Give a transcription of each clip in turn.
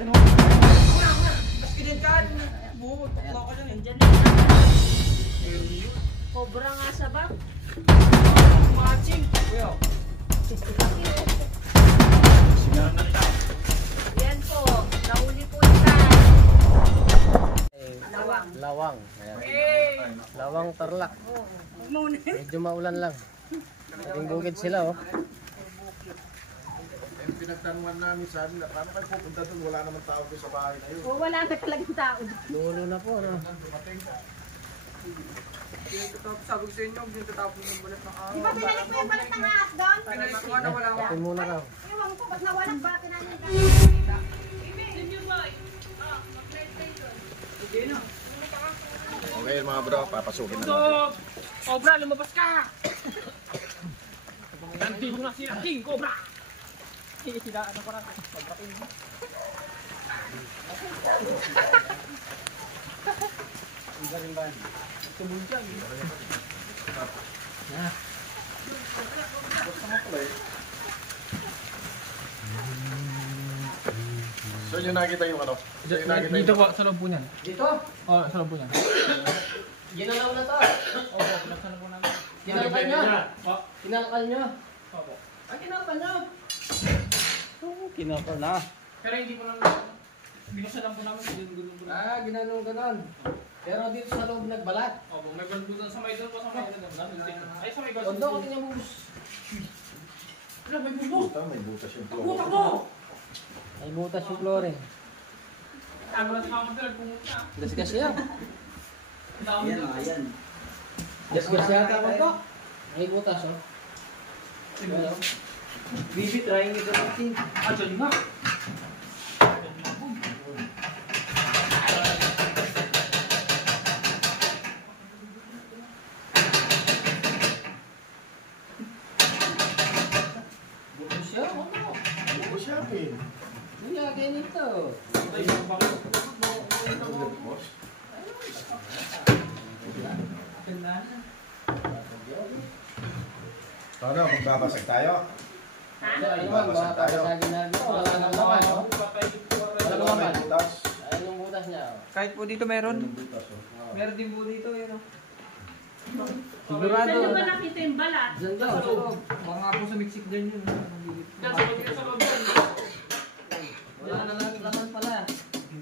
Ayun o. Ganyan ka. Tukla ka dyan eh. Nandyan na. Cobra nga sa bag. Matching. Kuya. Sigaran na kita. Yan po. Nahuli po ita. Lawang. Lawang. Ayan. Lawang Tarlac. Medyo maulan lang. Naging bukid sila oh. Yung pinagtanungan namin sa amin, paano kayo pupunta doon? Wala naman tao doon sa bahay na yun. O, wala na talagang tao. Dulo na po no. Sabi ko sa inyo, hindi tatapon yung balat ng araw. Di ba pinalik mo yung balat ng ahas doon? Pinalik ko na wala ko. Kapin muna raw. Iwan ko, ba't nawalang bati na niya? Okay mga bro, papasukin na natin. Stop! Cobra, lumabas ka! Nandito na sila, King Cobra! Sila, ano pa na? Cobra King. Ang galing ba? Tumul dyan. So yun nakita yung ano? So yun nakita Dito yung... po, sa loob po niyan. Dito? Oo, sa loob po niyan. Ginalaw na to. Opo, pinaksan po namin. Kinalakal nyo. Po. Kinalakal nyo. Opo. Ay, kinalakal nyo. Oo, kinalakal na. Pero hindi po namin, binuksan lang po namin, hindi gulong po namin. Ah, ginanong ganon. Pero dito sa loob nagbalat. Opo, may balbutan sa may doon po, sa may doon. Ay, sa may O doon, tingnan mo. Wala, may bubo! Puta, may butas yung Butak floor. mo! May butas yung flooring. Tago na si Mama Phil, pumunta. Gasgas yan. Ayan. Gasgas yata ako to. May butas oh. Ano? Bibi, trying it on thing. Ah, dyan nga. Butas siya, ano? Butas siya, Pin. Ano yung ganito? Ay, bakit? Ano, magbabasag tayo? Ano naman, baka papasagin na dito. Wala nang laman, oh. Ano ba may butas? Ayun yung butas niya, oh. Kahit po dito meron. Yung butas, oh. Meron din po dito, yun o. Sigurado. Saan nyo ba nakita yung balat? Diyan daw, sa loob. Baka nga po sumiksik dyan yun. Diyan, sa loob dyan. Wala na lang laman pala.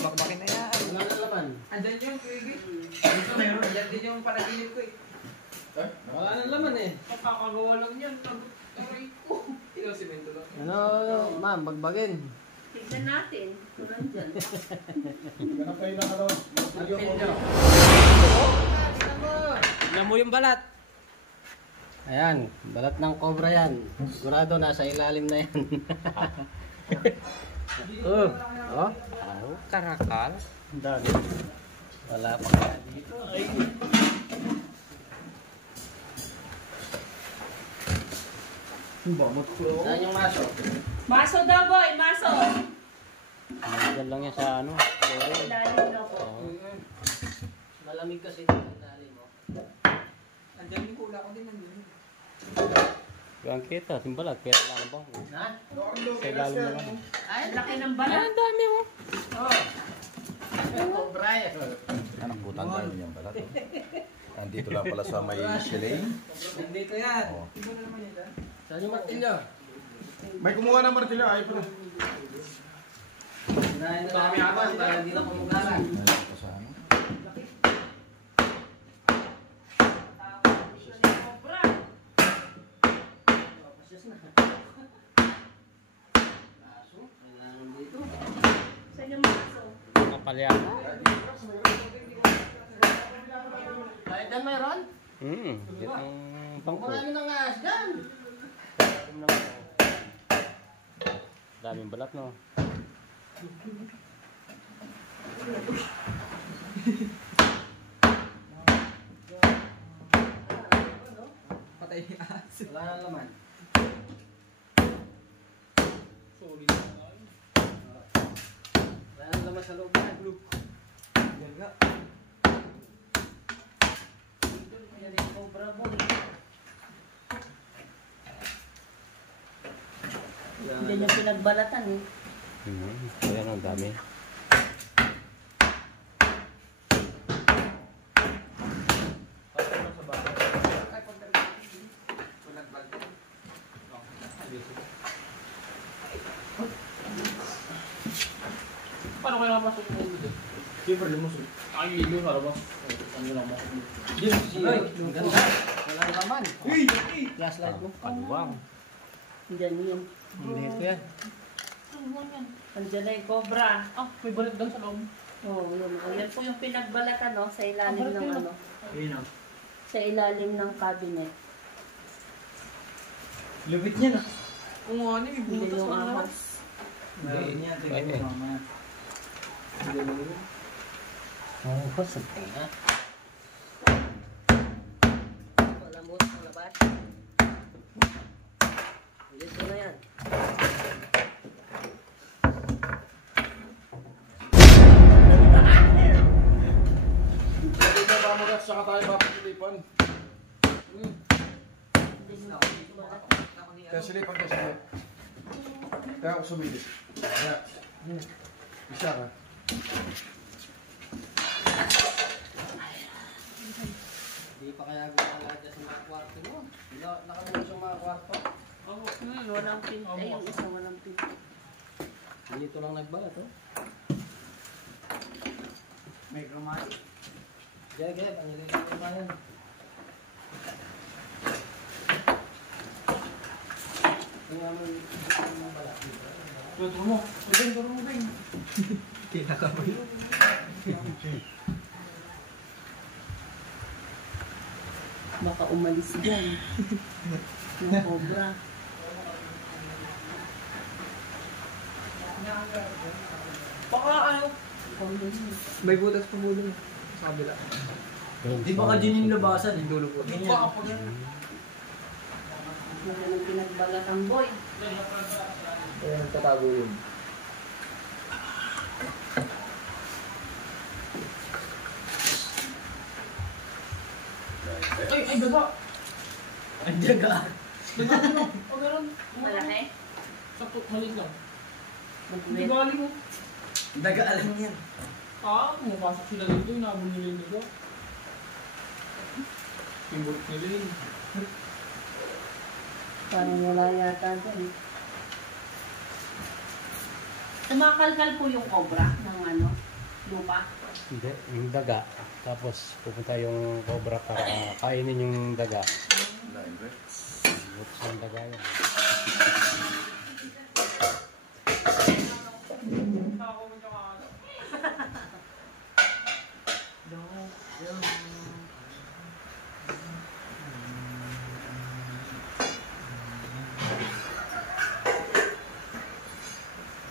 Bakbakin na yan. Wala na laman. Andyan yung Twiggy. Dito meron. Andyan din yung panaginip ko eh. Eh? Wala na laman eh. Kapakagawa lang yan. Aray ko. Ikaw simento lang. Ano, ma'am, bagbagin. Tignan natin. Kung nandyan. Ganap kayo ng ano? Video ko. Tignan mo yung balat. Ayan, balat ng cobra yan. Sigurado nasa ilalim na yan. Oh, Karakal. ang dami. Wala pa kaya dito. Ay. Saan yung maso? Maso daw, boy! Maso! Diyan lang yan sa ano. Lalim daw po. Malamig kasi dito ang ilalim mo. Andyan yung kula ko din. Andyan. Yung kita, simbalat. Kaya wala na ba? Ha? Sa ilalim naman. Ay, laki ng balat. Ang dami mo. Oh. Cobra yan. Anong butang dahil niyang balat? Nandito lang pala sa may chalet. Nandito yan. Oh. Iba na naman yan. Saan yung martilyo? May kumuha ng martilyo, ayaw pa rin. Sinahin na namin naman para hindi na pumugalan. Ayun pa sa ano? Cobra! Pasyas na. Aso, kailangan dito. Saan yung maso? Kapalyan. Kahit dyan mayroon? Dito ang bangko. Marami ng ahas dyan. Daming balat no. Patay ni As. Wala nang laman. Sorry. Wala nang laman sa loob na. Yan nga. Yan yung cobra mo. Hindi yung pinagbalatan eh. Ayan, ang dami. Paano kayo nakapasok mo dito? Siyempre, lumusog. Ay, ilo na labas. Ano lang mo? Wala naman. Flashlight mo. Kaluwang. Diyan yun. Hindi ko yan. Andiyan na yung cobra. Ah, may balat doon sa loob. Oo, yun. Yan po yung pinagbalatan, no? Sa ilalim ng ano. Ayun o. Sa ilalim ng cabinet. Lubit niya na. Oo nga, ano, Hindi butas yung na naman. ahas. Meron niya. Tingnan mo mamaya. Oo, sabi nga. Wala mo sa labas. Ulit ko na yan. Hindi na ba mo rin saka tayo papasilipan? Kaya silipan ka siya. Kaya ako sumili. Kaya, isa ka. Hindi pa kaya gumala dyan sa mga kwarto mo. Nakamulis yung mga kwarto. Walang pinto. Ay, yung isa walang pinto. Dito lang nagbalat oh. May kamay. Gaya, ang nilagay ko ba yan? Tingnan mo yung balat dito. Turo mo. Turo mo, Ben. Kinakamay. Baka umalis dyan. Yung cobra. Baka ano? May butas pa mo dun. Sa kabila. Di ba ka dyan yung labasan? Yung dulo po. Baka po yan. Wala nang pinagbalatan, boy. Kaya nagtatago yun. Ay, daga. Ang jaga. Daga ano? O, meron. Malaki? Sakto, maliit lang. Hindi Magwet. galing mo. Daga alam yan. Ah, pumapasok sila dito. Inabon nila yung daga. Pimbot nila yun. Parang wala yata dyan. Tumakalkal po yung cobra ng ano, lupa. Hindi, yung daga. Tapos pupunta yung cobra para kainin yung daga. Butas yung daga yun.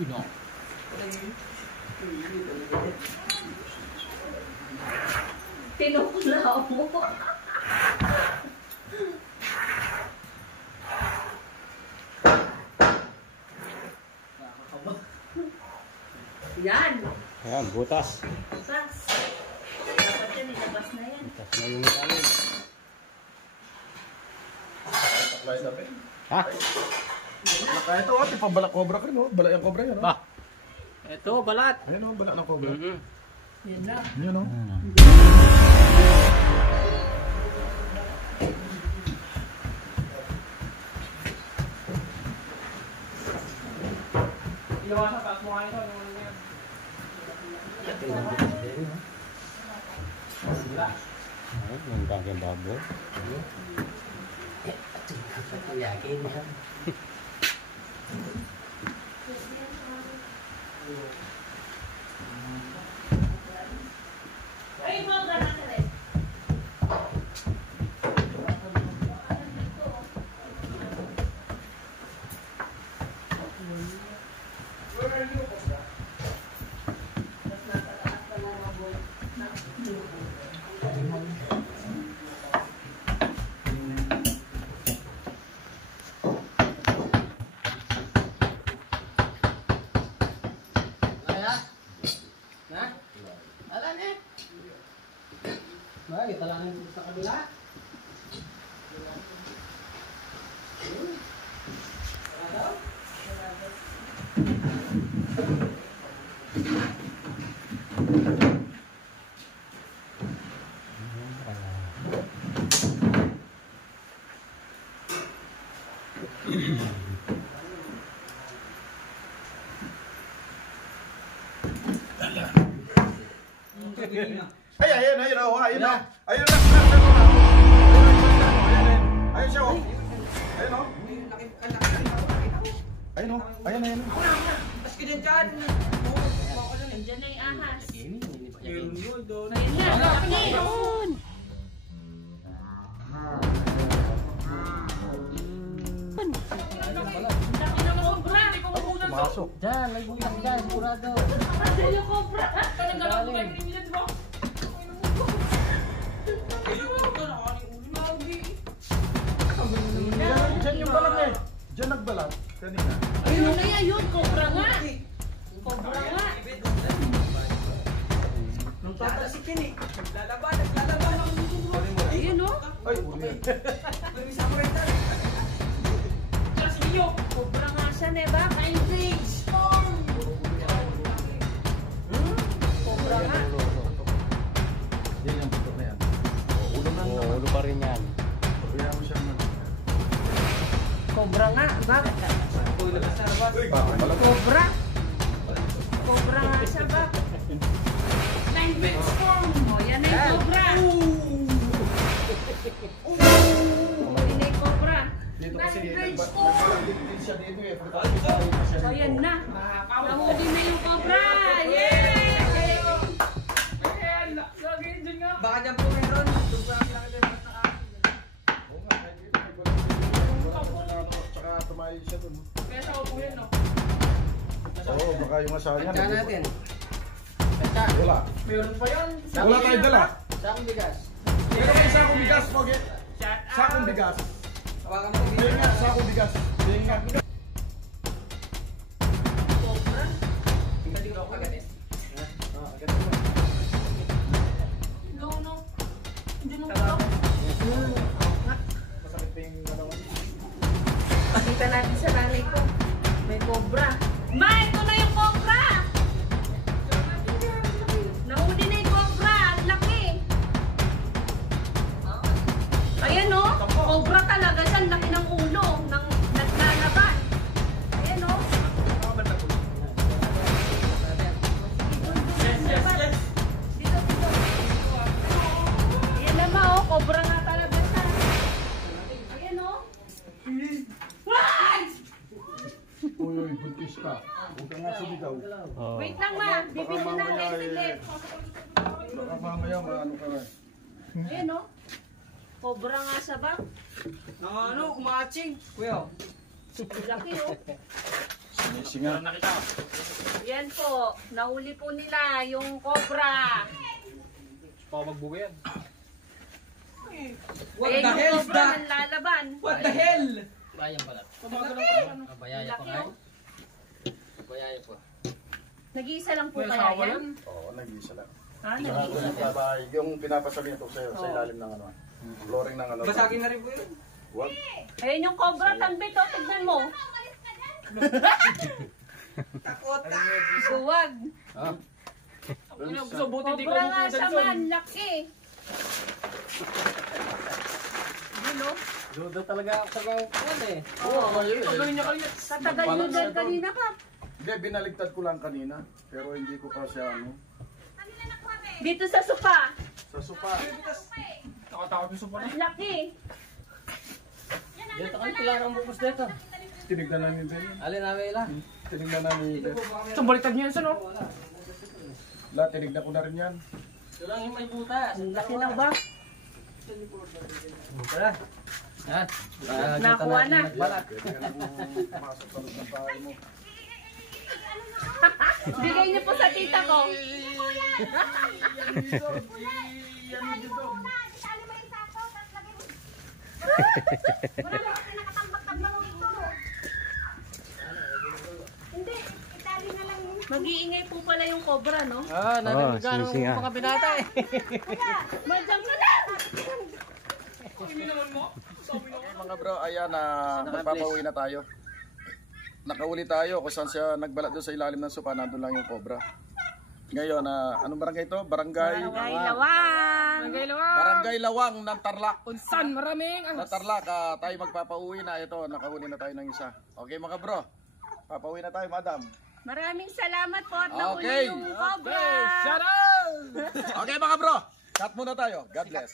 Ino. Tinuklaw mo. Yan. Ayan, butas. Butas. Dapat yan, ilabas na yan. Butas na yung ilalim. Taklay na ba? Ha? Kaya ito, ate, pabalak cobra ka rin, oh. Balak yung cobra yan, oh. Ba? Ito, balat. Ayan, oh, balak ng cobra. Yan na. Ayan, oh. Ilawa sa taas mo kayo. Ano yan? Ayan, yung bagay baboy. Yakin yan. Ay, mga ganang ka rin. Ay, ayun, ayun, oh, ayun, oh. Ayun, ayun siya, oh. Ayun, oh. Ayun, oh. Ayun, ayun. Nandiyan na yung ahas. Meron yun doon. Ayun na, laki. Laki ng cobra. Masok. Diyan, nagbutak dyan, sigurado. Nandiyan yung cobra. Diyan yung balat eh. Diyan nagbalat. Kanina. Ayun na yan, yun. Cobra nga. Cobra nga. Nung tatalsikin eh. Ayun, oh. Ay, uli yan. Cobra nga siya, Neba. Enrage. Cobra nga. Yan yung buto na yan. Ulo na Oo, naman. ulo pa rin yan. Kaya mo siyang Cobra nga. Bakit? balat. Cobra. Cobra nga siya, ba? Oh, yan na yung cobra. Huli na yung cobra. Dito kasi nagbalat din siya dito eh. Oh, yan na. Nahuli na yung cobra. Yay! Baka dyan po meron. Oo nga, kahit dito nagbalat din. Tsaka tumayo siya dun. Oo, baka yung asawa niya. Kanta natin. Wala. Meron pa yan. Wala tayong dala. Sakong bigas. Pero may sakong bigas, Pogi. Sakong bigas. Hawakan mo yung Ayun nga, sakong bigas. Ayun nga. Cobra. Hindi ko agad eh. No, no. Hindi mo ba? Masakit pa yung galawan. Pakita natin sa nanay ko. May cobra. Ma, ito na yung cobra! Nahuli na yung cobra. Ang laki. Ayan o. Cobra talaga siya. Ang laki ng ulo. Nang naglalaban. Ayan o. Dito, dito. Ayan naman o. Cobra nga talaga siya. Ayan o. What? Uy, uy, buntis ka. Huwag ka nga sumigaw. Oo. Wait lang ma. Bibili na ng exit. Baka mamaya maano ka rin. Ayan o. Cobra nga siya ba? Ano, umaaching. Kuya. Laki o. Singa. Nakita ko. Yan po. Nahuli po nila yung cobra. Baka magbuga yan. What Ayan the yung hell is cobra that? ng lalaban. What the hell? Bayang pala. Bayaya pa Laki nga. o. Bayaya pa. Nag-iisa lang po May kaya asawa yan? yan. Oo, nag-iisa lang. Ah, Saka nag-iisa. doon yung babae, yung pinapasabi ito sa'yo, sa ilalim ng ano. Flooring ng ano. Basagin na rin po yun. Wag. Ayan yung cobra. Tambit o. Tignan mo. Takot. Suwag. So, buti di ko Cobra nga mabutan siya son. man. Laki. Yun o. Dudo talaga ako sa kwan eh. Oo. Pagawin niya kayo. Katagal yun dahil kanina pa. Hindi, binaligtad ko lang kanina. Pero hindi ko pa siya ano. Dito sa sopa. Sa sopa. Nakatakot yung sopa na. Ang laki. Dito kami pilang ang bukos dito. Tinignan namin din. Alin namin ila. Tinignan namin din. So, baliktad niya yan son, no? Lahat, tinignan ko na rin yan. Ito lang yung may butas. Ang laki na ba? Tara. Ha? Nakuha na. Balak. Pwede ka na pumasok sa loob ng bahay mo. Bigay niyo po sa tita ko. Itali mo muna. Itali mo yung sako. Tapos lagay mo. Wala mo kasi nakatambak-tambak dito. Hindi. Itali na lang yun. Mag-iingay po pala yung cobra, no? Ah, nananagano sinising ng mga binata eh. Madyan ka lang! Mga bro, ayan na magpapauwi na tayo. nakahuli tayo kung saan siya nagbalat doon sa ilalim ng sopa, nandun lang yung cobra. Ngayon, anong barangay ito? Barangay Lawang. Barangay Lawang ng Tarlac. Unsan maraming Ng Tarlac, tayo magpapauwi na. Ito, nakahuli na tayo ng isa. Okay mga bro, papauwi na tayo, madam. Maraming salamat po at nauna Okay. yung cobra. Shout out! Okay mga bro, cut muna tayo. God bless.